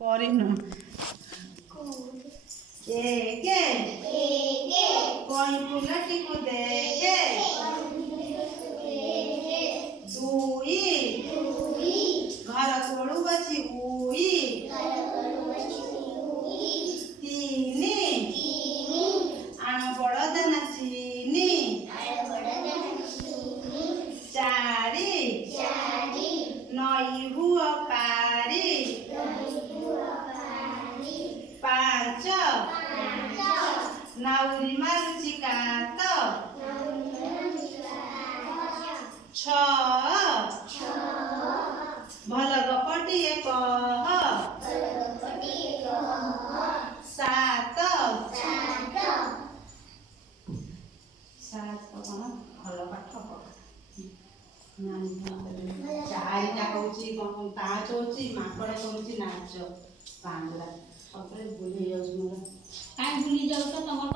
କରିନୁ ଏକେ କଇଁ ଫୁଲଟିକୁ ଦେଖେ ଦୁଇ ଘର ତଳୁ ଅଛି ଉଇ ତିନି ଆଣ ବଳଦ ନାଚିନି ଚାରି ନଈ ହୁଅ ପାରି ପାଞ୍ଚ ନାଉରି ମାରୁଛି କାତ ଛଅ ଭଲ ଗପଟିଏ କହ ସାତ କଣ ଭଲ ପାଠ ଚାରିଟା କହୁଛି ପାଞ୍ଚ ହଉଛି ମାଙ୍କଡ଼ କରୁଛି ନାଚ ପାଞ୍ଚଟା ସତରେ ଭୁଲି ଯାଉଛି ମୋର କାଇଁ ଭୁଲି ଯାଉଛ ତମର